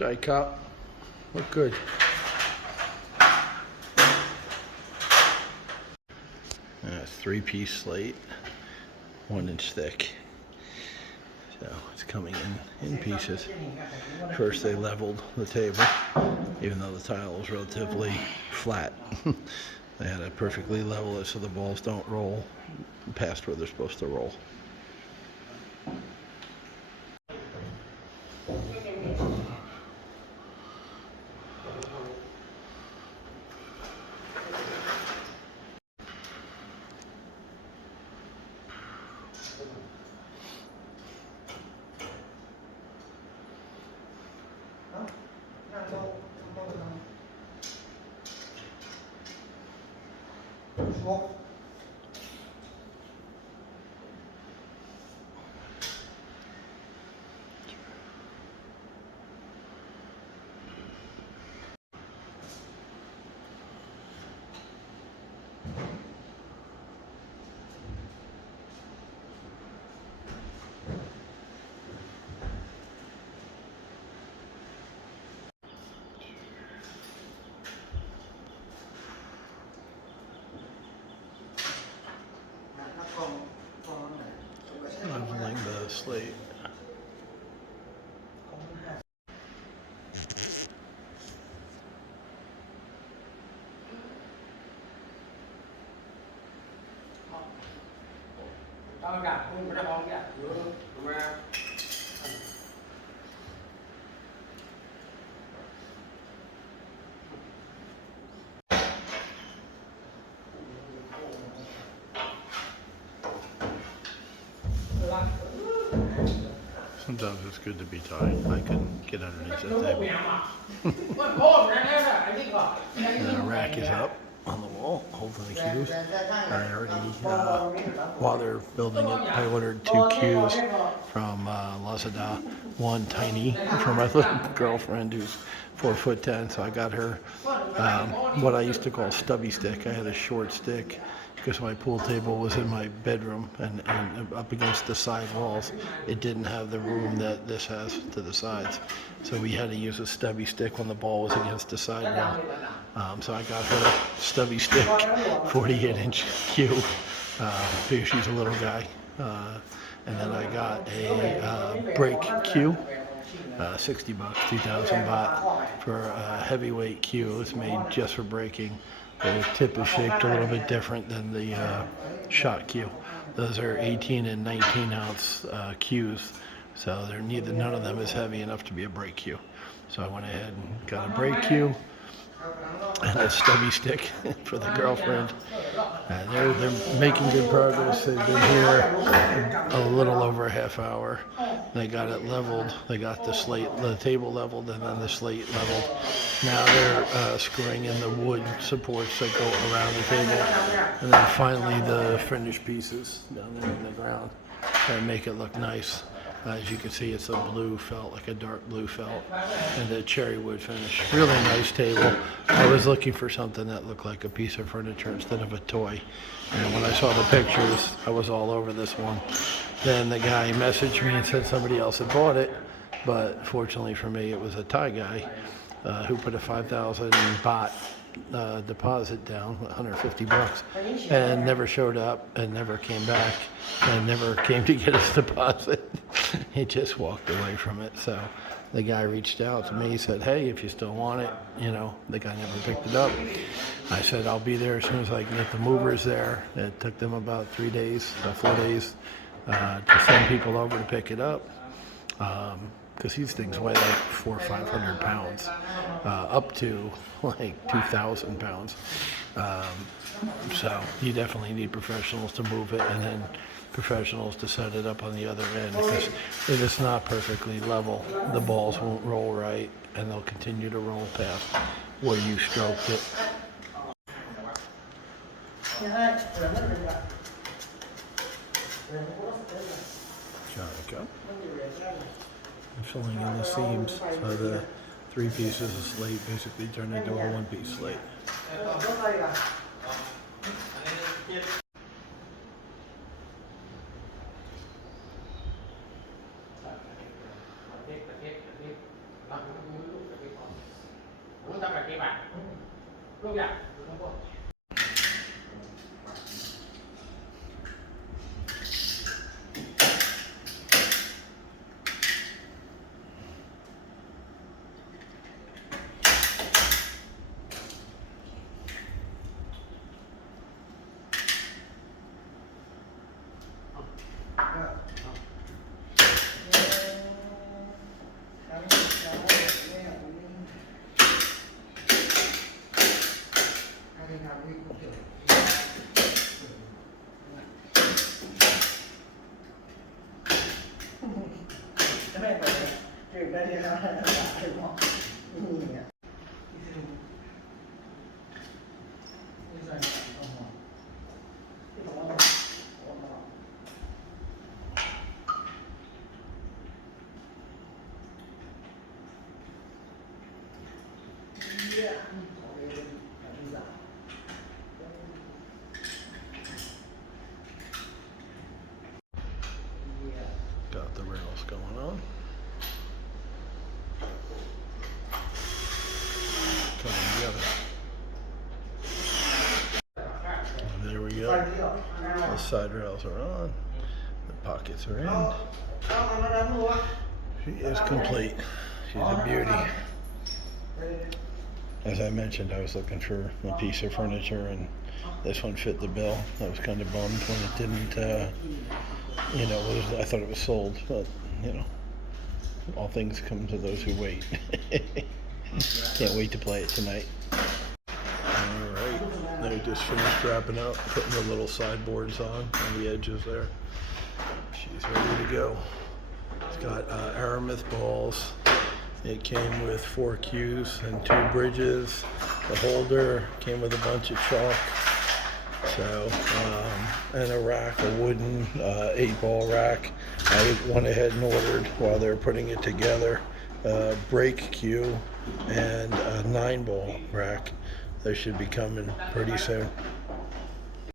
Dry cup. Look good. That's 3-piece slate, 1 inch thick. So it's coming in pieces. First they leveled the table, even though the tile was relatively flat. They had to perfectly level it so the balls don't roll past where they're supposed to roll. Leveling the slate. Sometimes it's good to be tight. I can get underneath the table. And the rack is up on the wall, holding the cues. I already, while they're building it, I ordered 2 cues from Lazada. One tiny from my little girlfriend who's 4'10", so I got her what I used to call stubby stick. I had a short stick because my pool table was in my bedroom and up against the side walls. It didn't have the room that this has to the sides. So we had to use a stubby stick when the ball was against the side wall. So I got her stubby stick, 48-inch cue, because she's a little guy. And then I got a brake cue, 60 bucks, 2,000 baht for a heavyweight cue. It's made just for braking. The tip is shaped a little bit different than the shot cue. Those are 18 and 19 ounce cues, so none of them is heavy enough to be a brake cue. So I went ahead and got a brake cue and a stubby stick for the girlfriend. And they're making good progress. They've been here a little over a half hour. They got it leveled. They got the table leveled, and then the slate leveled. Now they're screwing in the wood supports that go around the table, and then finally the finished pieces down there in the ground and make it look nice. As you can see, it's a blue felt, like a dark blue felt, and the cherry wood finish. Really nice table. I was looking for something that looked like a piece of furniture instead of a toy. And when I saw the pictures, I was all over this one. Then the guy messaged me and said somebody else had bought it, but fortunately for me, it was a Thai guy who put a 5,000 baht deposit down, 150 bucks, and never showed up and never came back and never came to get his deposit. He just walked away from it. So the guy reached out to me, said, hey, if you still want it, the guy never picked it up. I said, I'll be there as soon as I can get the movers there. It took them about 4 days to send people over to pick it up. Because these things weigh like 400 or 500 pounds, up to like 2,000 pounds. So you definitely need professionals to move it, and then professionals to set it up on the other end, because if it's not perfectly level, the balls won't roll right, and they'll continue to roll past where you stroked it. I'm filling in the seams, so the 3 pieces of slate basically turn into a 1-piece slate. Got the rails going on. Coming together. And there we go. The side rails are on. The pockets are in. She is complete. She's a beauty. As I mentioned, I was looking for a piece of furniture, and this one fit the bill. I was kind of bummed when it didn't, I thought it was sold, but, all things come to those who wait. Can't wait to play it tonight. All right, they just finished wrapping up, putting the little sideboards on the edges there. She's ready to go. It's got aramith balls. It came with 4 cues and 2 bridges. The holder came with a bunch of chalk. So, and a rack, a wooden 8-ball rack. I went ahead and ordered, while they were putting it together, a break cue and a 9-ball rack. They should be coming pretty soon.